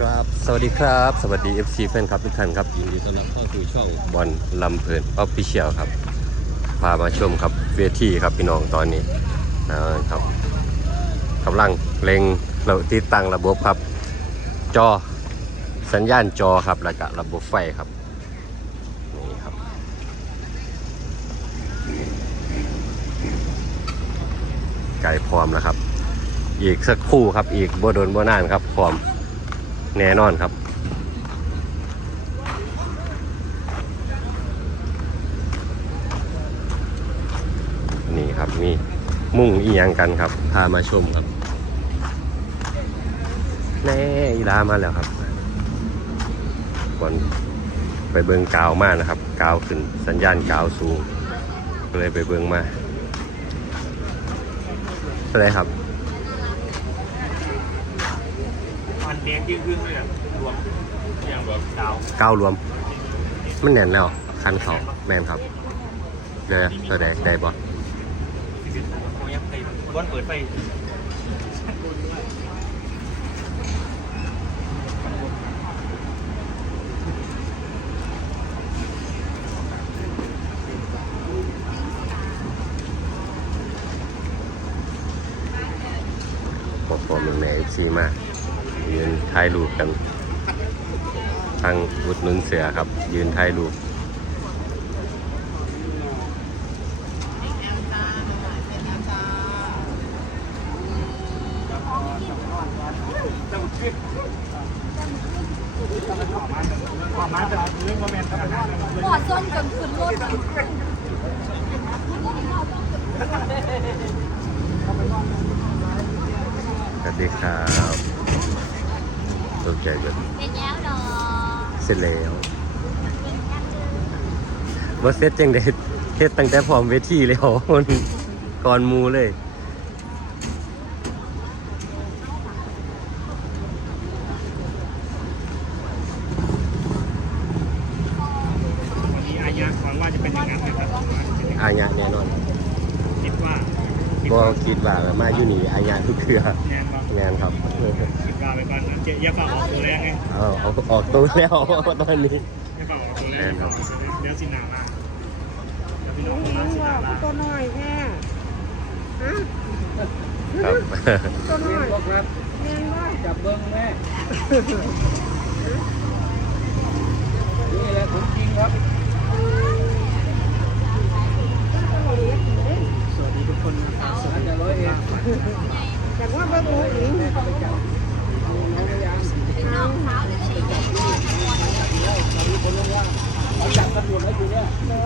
ครับ สวัสดีครับ สวัสดี FC แฟนคลับทุกท่านครับยินดีต้อนรับเข้าสู่ช่องบอลลำเพลินออฟฟิเชียลครับ พามาชมครับเวทีครับพี่น้องตอนนี้นะครับกำลังเล็งเราติดตั้งระบบครับ จอสัญญาณจอครับแล้วก็ระบบไฟครับนี่ครับไก่พร้อมแล้วครับ อีกสักคู่ครับอีกบ่โดนบ่นานครับพร้อม แน่นอนครับ นี่ครับมีมุ่งอียังกันครับ พามาชมครับแน่อีลามาแล้วครับก่อนไปเบิงกาวมากนะครับ กาวขึ้นสัญญาณกาวสูง ก็เลยไปเบิงมาอะไรครับ มันเลี้ยงยืดยืดเลยอะรวมอย่างแบบดาวเก้ารวม มันแน่นแล้ว คันเขาแมนครับเดี๋ยวแดงได้บ่เขายังไปวันเปิดไฟพอฟอร์มในเอฟซีมาก ยืนถ่ายรูปกันทางอุดหนุนเสือครับ ยืนถ่ายรูปออกมาแต่เรื่องว่าแมนขนาดนั้นเลยหมอส้นจนขึ้นรถสวัสดีครับ ตกใจเลยเป็นแล้วดอเสร็จแล้วว่าเสร็จจังเด็ดเฮ็ดตั้งแต่พร้อมเวทีแล้วก่อนหมูเลย วันนี้อายาก่อนว่าจะเป็นอย่างนั้นนะครับ อาญะแน่นอน คิดว่าคิด บ่ว่าคิดว่ามาอยู่นี่อาญะทุกเครือแนนว่าแมนครับคิดว่าไปก่อนนะเจ๊อย่าฝากออกตัวแรกไงเอาเอาออกตัวแล้วตอนนี้ อย่าฝากออกตัวแรกเดี๋ยวสินามาแล้วพี่น้องเลี้มายงสิบอนากมาตัวน้อยแค่ฮะครับ ตัวน้อยเลี้ยงว่าจับเบิ้งแม่ นี่แหละของจริงครับ สวัสดีทุก คนสวัสอาจจะร้อยเอ็ดจากว่าเบิ้งหูหญิงน้องพยายามน้องเท้ากตอนนี้คนว่าเขาจับตำรวจแล้วอยู่เนี่ยเหรอ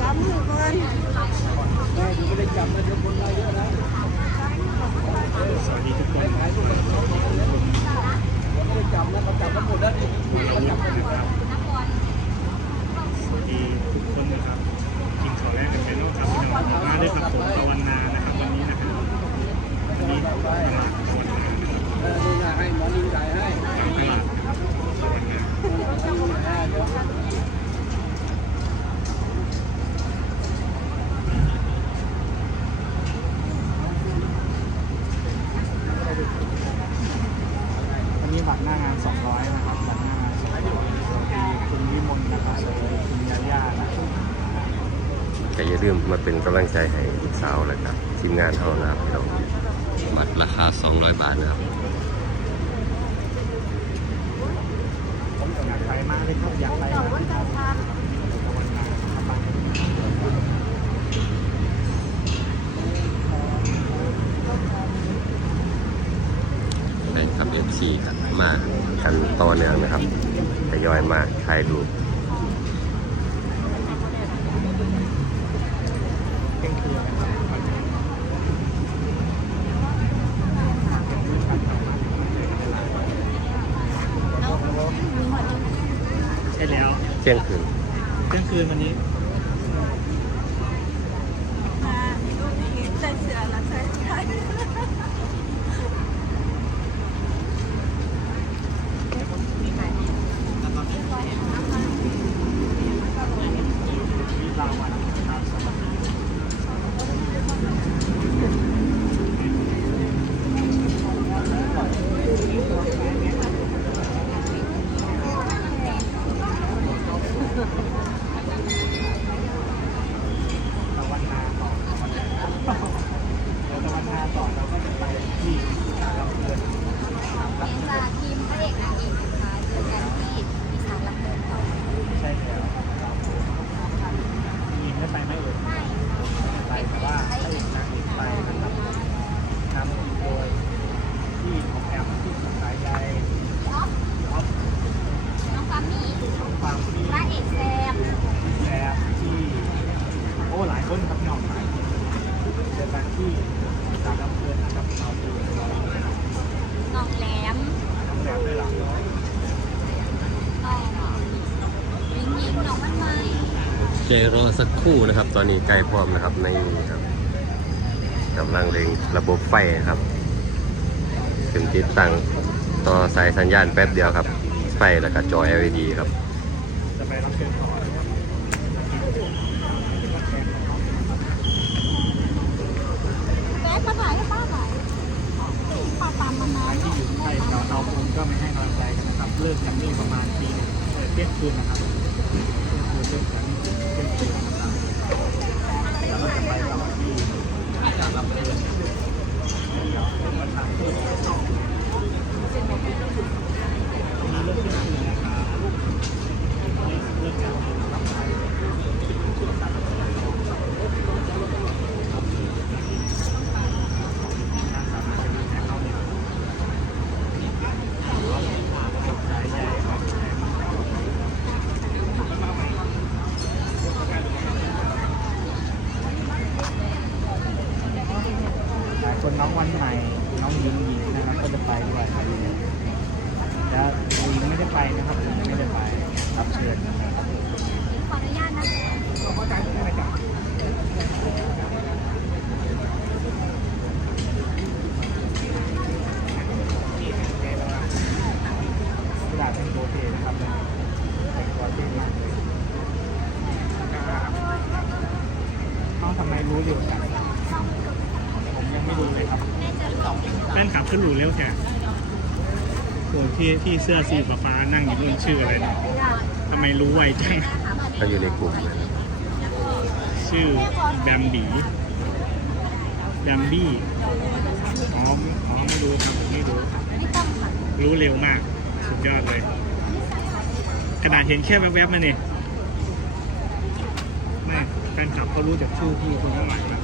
สามมือก่อนแม่ยังไม่ได้จับนะเดี๋ยวคนมาเยอะนะ สวัสดีทุกคน ขายทุกคนเขาไม่ได้จับนะเขาจับกันหมดแล้วนี่เขาจับกันหมดแล้ว สวัสดีทุกคนนะครับกินข้าวแรกกันไปเนาะครับพี่น้องมาด้วยกับผมตะวันนานะครับวันนี้นะครับวันนี้ตลาดตะวันนานะครับ เออนี่นะให้หมอนิงจ่ายให้ ตลาดตะวันนา อ่าเดี๋ยว วันนี้บัตรหน้างาน 200นะครับบัตรหน้างาน200สวัสดีคุณวิมลนะครับสวัสดีคุณยาย่านะครับก็อย่าลืมมาเป็นกำลังใจให้ลูกสาวแล้วครับ ทีมงานเท่านะครับพี่น้องบัตรราคา 200 บาทนะครับอยากไปมากเลยครับอยากไปนะครับตะวันนาครับ แฟนคลับ FC ครับมา กันต่อเนื่องนะครับทยอยมาถ่ายรูปเที่ยงคืนนะครับใช่แล้วเที่ยงคืนเที่ยงคืนวันนี้ ต้นกับน่องไม้เดินที่ตามลำเพลินนะครับเราดูหนองแหลมน้องแหลมเลยหลังร้อยต่องยิงหนองมันไม้เจรอสักครู่นะครับ ตอนนี้ใกล้พร้อมนะครับในครับกำลังเร่งระบบไฟครับถึงติดตั้งต่อสายสัญญาณแป๊บเดียวครับ ไฟแล้วก็จอ LED ครับ จะไปรับเชิญต่อ ก็ไม่ให้กำลังใจกันนะครับ เลิกกันนี่ประมาณปีเที่ยงคืนนะครับเที่ยงคืนเลิกกันเที่ยงคืนนะครับแล้วก็จะไปต่อที่จากลำเพลินเดี๋ยวผมมาทำที่ต่อมีเลิกเที่ยงคืนนะครับเลิกกันรับไปน่าสามารถจะมีแค่เขาเนี่ย หลายคนน้องวันใหม่น้องยิงยิงนะครับ ก็จะไปด้วยไปเลยแล้วยิงไม่ได้ไปนะครับยิงไม่ได้ไปรับเชิญนะครับขออนุญาตนะเข้าใจไหมจ๊ะกระดาษเป็นโปรเทนะครับแต่งตัวเท่มากเลยเขาทำไมรู้เร็วจังผมยังไม่รู้เลยครับ แฟนขับขึ้นหรูเร็วแค่โอ้ที่ที่เสื้อสีฟ้าๆนั่งอยู่นู่นชื่ออะไรนะทำไมรู้ไวจังก็อยู่ในกลุ่มนะครับชื่อแบมบีแบมบี้อ๋ออ๋อไม่รู้ครับไม่รู้ รู้เร็วมาก สุดยอดเลย กระดาษเห็นแค่แวบๆมาเนี่ยไม่แฟนคลับเขารู้จากชื่อพี่คนข้างหลังแล้ว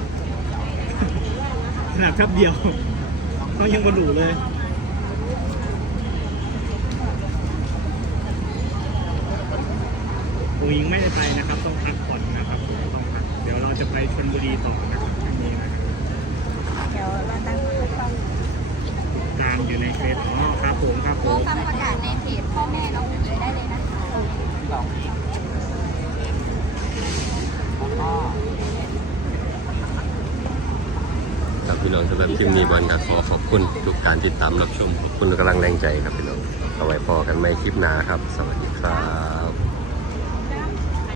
ขนาดแป๊บเดียว เขายังมาดูเลยปูยิงไม่ได้ไปนะครับ ต้องพักผ่อนนะครับต้องพักเดี๋ยวเราจะไปชลบุรีต่อนะครับทางนี้นะครับเดี๋ยวเราตั้งต้องตามอยู่ในเฟซอ๋อครับผมครับผโพสมต์คำประกาศในเพจพ่อแม่น้องหญิงได้เลยนะคะครับ พี่น้องสำหรับคลิปนี้บอลก็ขอขอบคุณทุกการติดตามรับชมขอบคุณกกำลังแรงใจครับพี่น้องเอาไว้พอกันไม่คลิปหน้าครับ สวัสดีครับ